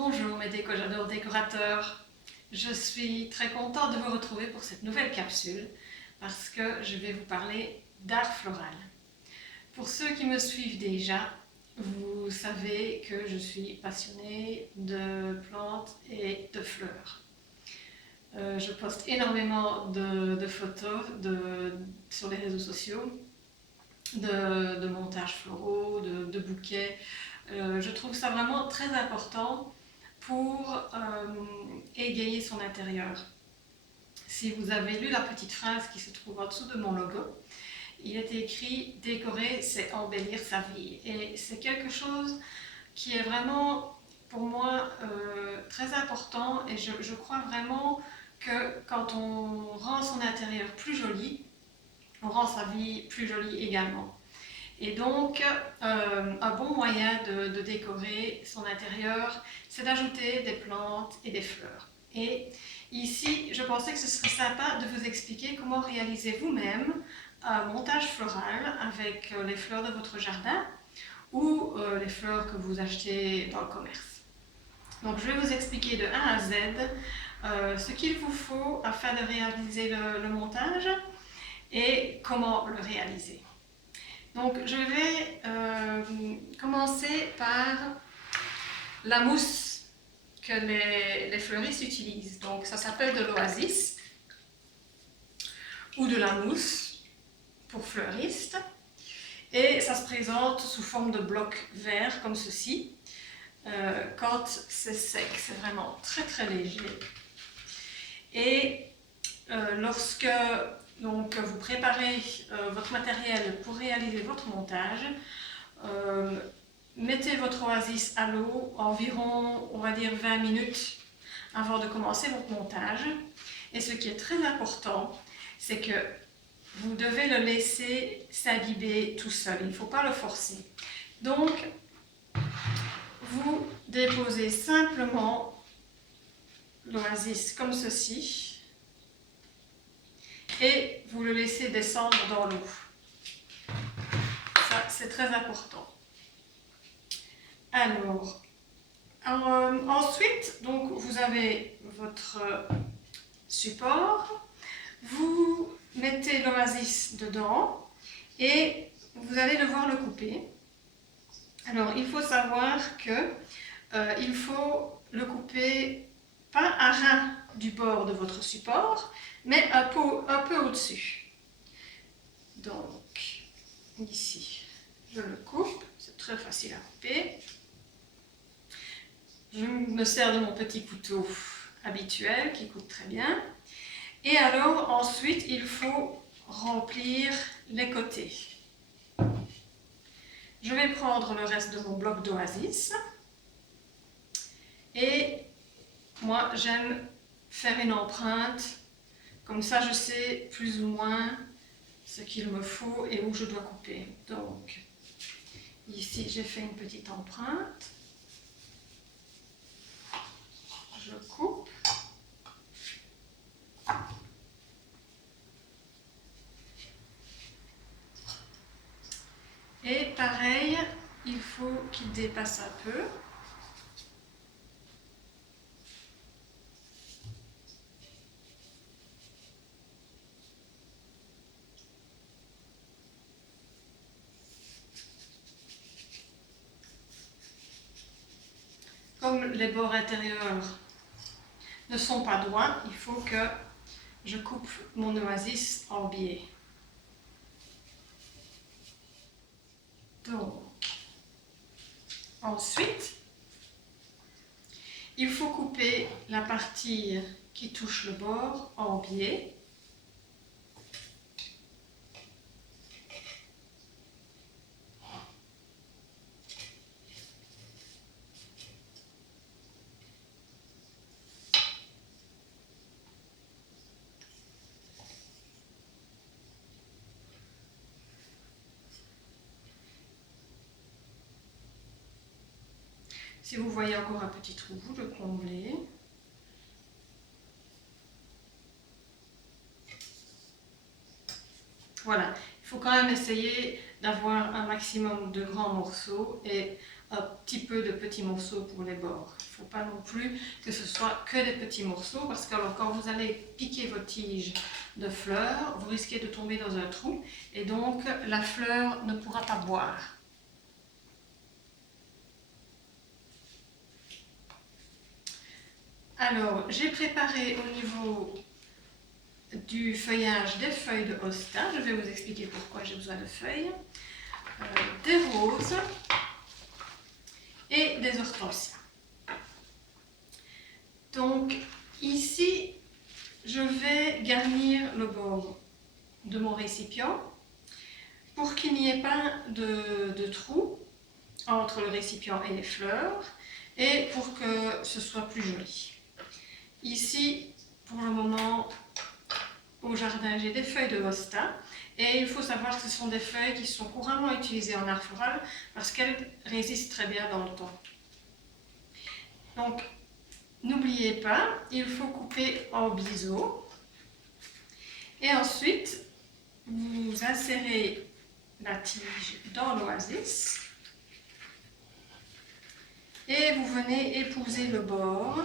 Bonjour mes j'adore décorateurs, je suis très contente de vous retrouver pour cette nouvelle capsule parce que je vais vous parler d'art floral. Pour ceux qui me suivent déjà, vous savez que je suis passionnée de plantes et de fleurs. Je poste énormément de photos sur les réseaux sociaux, de montages floraux, de bouquets. Je trouve ça vraiment très important pour égayer son intérieur. Si vous avez lu la petite phrase qui se trouve en dessous de mon logo, il est écrit « Décorer, c'est embellir sa vie ». Et c'est quelque chose qui est vraiment, pour moi, très important. Et je crois vraiment que quand on rend son intérieur plus joli, on rend sa vie plus jolie également. Et donc, un bon moyen de décorer son intérieur, c'est d'ajouter des plantes et des fleurs. Et ici, je pensais que ce serait sympa de vous expliquer comment réaliser vous-même un montage floral avec les fleurs de votre jardin ou les fleurs que vous achetez dans le commerce. Donc, je vais vous expliquer de A à Z ce qu'il vous faut afin de réaliser le montage et comment le réaliser. Donc je vais commencer par la mousse que les fleuristes utilisent. Donc ça s'appelle de l'oasis ou de la mousse pour fleuristes. Et ça se présente sous forme de blocs verts comme ceci. Quand c'est sec, c'est vraiment très très léger. Et lorsque vous préparez votre matériel pour réaliser votre montage, mettez votre oasis à l'eau environ, on va dire 20 minutes avant de commencer votre montage. Et ce qui est très important, c'est que vous devez le laisser s'imbiber tout seul, il ne faut pas le forcer. Donc, vous déposez simplement l'oasis comme ceci et vous le laissez descendre dans l'eau. Ça, c'est très important. Alors, ensuite, donc, vous avez votre support, vous mettez l'oasis dedans et vous allez devoir le couper. Alors, il faut savoir que il faut le couper pas à ras du bord de votre support, mais un peu au-dessus. Donc, ici, je le coupe, c'est très facile à couper. Je me sers de mon petit couteau habituel qui coupe très bien. Et alors, ensuite, il faut remplir les côtés. Je vais prendre le reste de mon bloc d'oasis. Et moi, j'aime faire une empreinte. Comme ça, je sais plus ou moins ce qu'il me faut et où je dois couper. Donc, ici, j'ai fait une petite empreinte. Je coupe. Et pareil, il faut qu'il dépasse un peu. Comme les bords intérieurs ne sont pas droits, il faut que je coupe mon oasis en biais. Donc, ensuite, il faut couper la partie qui touche le bord en biais. Si vous voyez encore un petit trou, vous le comblez. Voilà, il faut quand même essayer d'avoir un maximum de grands morceaux et un petit peu de petits morceaux pour les bords. Il faut pas non plus que ce soit que des petits morceaux parce que alors, quand vous allez piquer vos tiges de fleurs, vous risquez de tomber dans un trou et donc la fleur ne pourra pas boire. Alors, j'ai préparé au niveau du feuillage des feuilles de hosta. Je vais vous expliquer pourquoi j'ai besoin de feuilles. Des roses et des hortensias. Donc ici, je vais garnir le bord de mon récipient pour qu'il n'y ait pas de trou entre le récipient et les fleurs et pour que ce soit plus joli. Ici, pour le moment, au jardin, j'ai des feuilles de hosta et il faut savoir que ce sont des feuilles qui sont couramment utilisées en art floral parce qu'elles résistent très bien dans le temps. Donc, n'oubliez pas, il faut couper en biseau et ensuite vous insérez la tige dans l'oasis et vous venez épouser le bord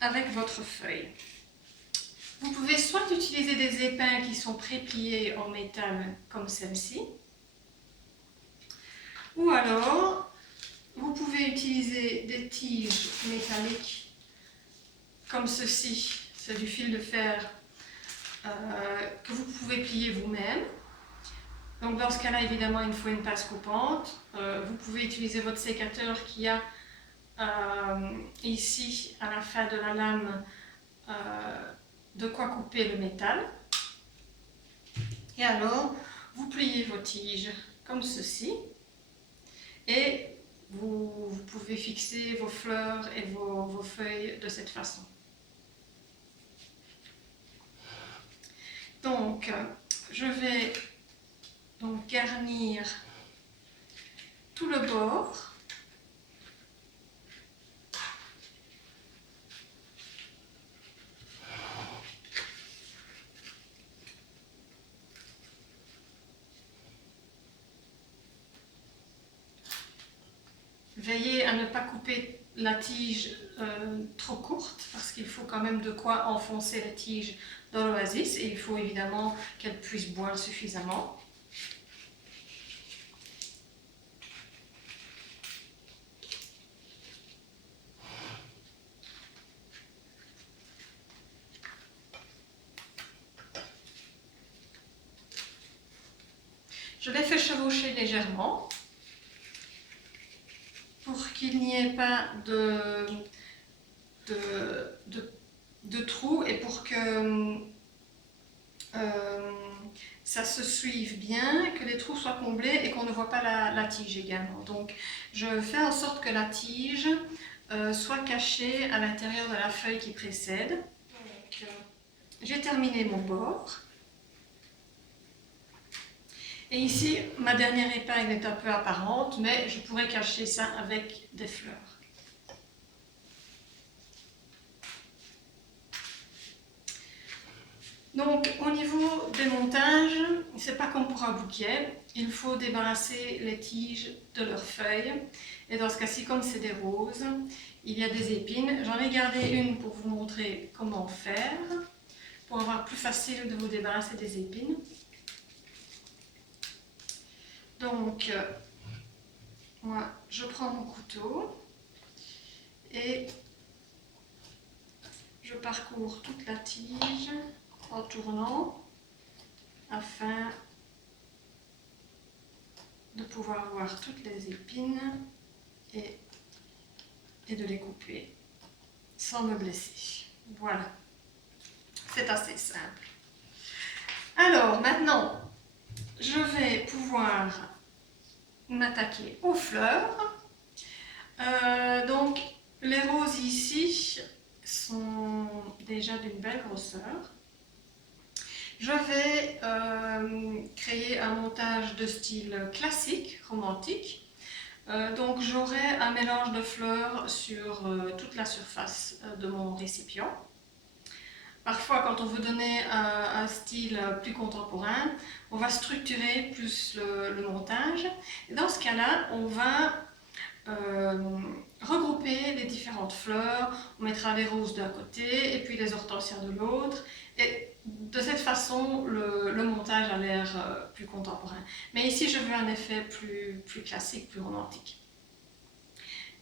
avec votre feuille. Vous pouvez soit utiliser des épingles qui sont pré-pliées en métal comme celle-ci, ou alors vous pouvez utiliser des tiges métalliques comme ceci, c'est du fil de fer que vous pouvez plier vous-même. Donc dans ce cas-là, évidemment, il faut une pince coupante. Vous pouvez utiliser votre sécateur qui a ici, à la fin de la lame, de quoi couper le métal. Et alors, vous pliez vos tiges comme ceci. Et vous pouvez fixer vos fleurs et vos feuilles de cette façon. Donc, je vais donc garnir tout le bord. Veillez à ne pas couper la tige trop courte parce qu'il faut quand même de quoi enfoncer la tige dans l'oasis et il faut évidemment qu'elle puisse boire suffisamment. Je les fais chevaucher légèrement pour qu'il n'y ait pas de trous et pour que ça se suive bien, que les trous soient comblés et qu'on ne voit pas la tige également. Donc je fais en sorte que la tige soit cachée à l'intérieur de la feuille qui précède. J'ai terminé mon bord. Et ici, ma dernière épingle est un peu apparente, mais je pourrais cacher ça avec des fleurs. Donc, au niveau des montages, c'est pas comme pour un bouquet. Il faut débarrasser les tiges de leurs feuilles. Et dans ce cas-ci, comme c'est des roses, il y a des épines. J'en ai gardé une pour vous montrer comment faire, pour avoir plus facile de vous débarrasser des épines. Donc, moi, je prends mon couteau et je parcours toute la tige en tournant afin de pouvoir voir toutes les épines et de les couper sans me blesser. Voilà, c'est assez simple. Alors, maintenant, je vais pouvoir m'attaquer aux fleurs. Donc, les roses ici sont déjà d'une belle grosseur. Je vais créer un montage de style classique, romantique. Donc, j'aurai un mélange de fleurs sur toute la surface de mon récipient. Parfois, quand on veut donner un style plus contemporain, on va structurer plus le montage. Et dans ce cas-là, on va regrouper les différentes fleurs. On mettra les roses d'un côté et puis les hortensias de l'autre. Et de cette façon, le montage a l'air plus contemporain. Mais ici, je veux un effet plus classique, plus romantique.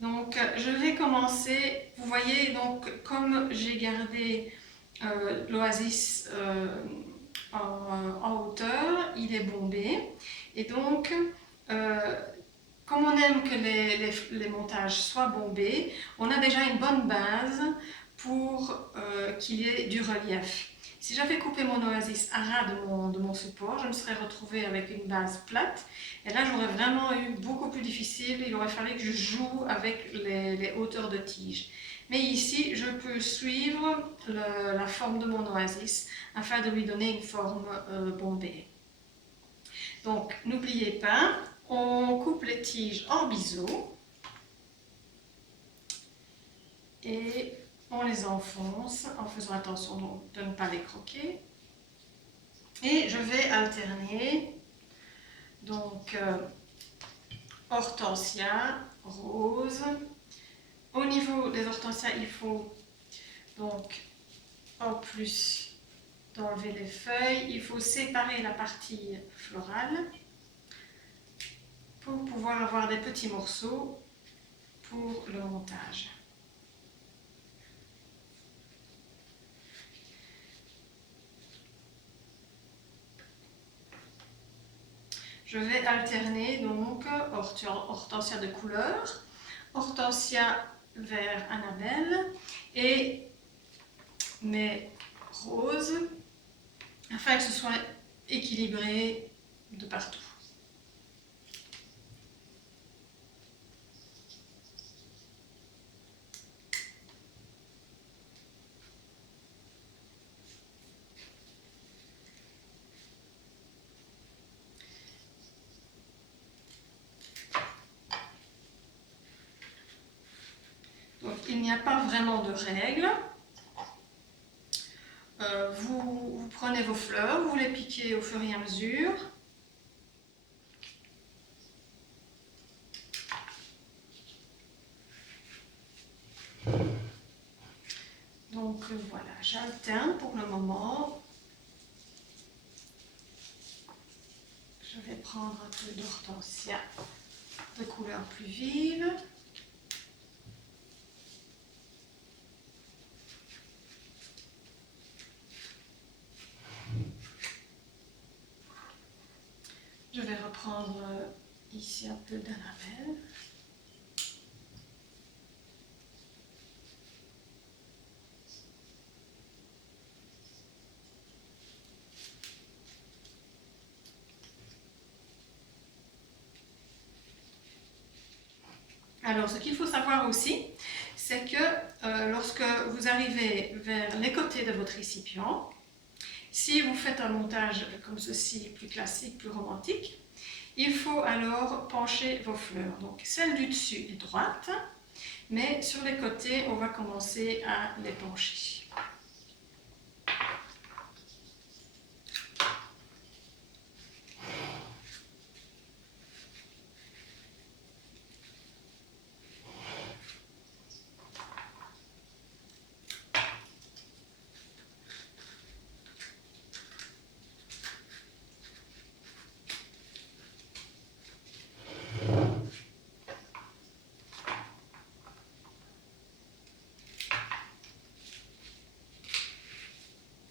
Donc, je vais commencer. Vous voyez, donc, comme j'ai gardé l'oasis en hauteur, il est bombé. Et donc, comme on aime que les montages soient bombés, on a déjà une bonne base pour qu'il y ait du relief. Si j'avais coupé mon oasis à ras de mon support, je me serais retrouvée avec une base plate. Et là, j'aurais vraiment eu beaucoup plus difficile. Il aurait fallu que je joue avec les hauteurs de tige. Mais ici, je peux suivre la forme de mon oasis afin de lui donner une forme bombée. Donc, n'oubliez pas, on coupe les tiges en biseau et on les enfonce en faisant attention de ne pas les croquer. Et je vais alterner donc hortensia, rose. Au niveau des hortensias, il faut donc en plus d'enlever les feuilles, il faut séparer la partie florale pour pouvoir avoir des petits morceaux pour le montage. Je vais alterner donc hortensia de couleur, hortensia vert Annabelle et mes roses afin que ce soit équilibré de partout. Donc il n'y a pas vraiment de règles. Vous prenez vos fleurs, vous les piquez au fur et à mesure. Donc voilà, j'alterne pour le moment. Je vais prendre un peu d'hortensia de couleur plus vive. Je vais reprendre ici un peu d'Annabelle. Alors, ce qu'il faut savoir aussi, c'est que lorsque vous arrivez vers les côtés de votre récipient, si vous faites un montage comme ceci, plus classique, plus romantique, il faut alors pencher vos fleurs. Donc, celle du dessus est droite, mais sur les côtés, on va commencer à les pencher.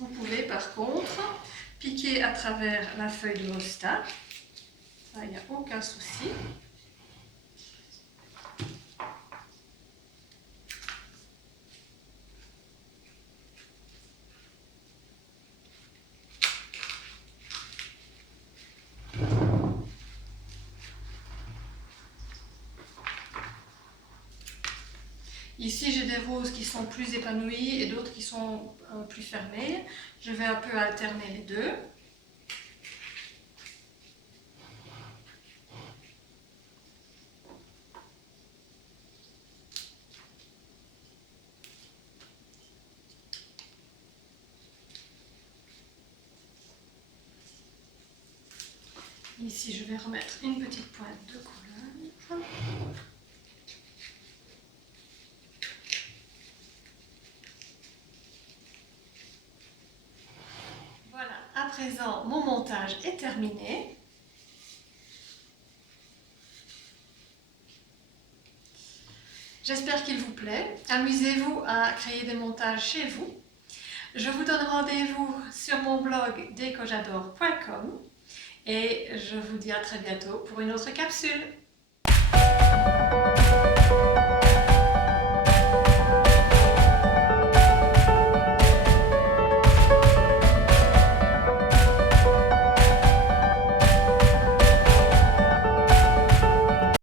Vous pouvez par contre piquer à travers la feuille de hosta, ça il n'y a aucun souci. Ici, j'ai des roses qui sont plus épanouies et d'autres qui sont plus fermées. Je vais un peu alterner les deux. Ici, je vais remettre une petite pointe de couleur. présent, mon montage est terminé. J'espère qu'il vous plaît. Amusez-vous à créer des montages chez vous. Je vous donne rendez-vous sur mon blog decojadore.com et je vous dis à très bientôt pour une autre capsule.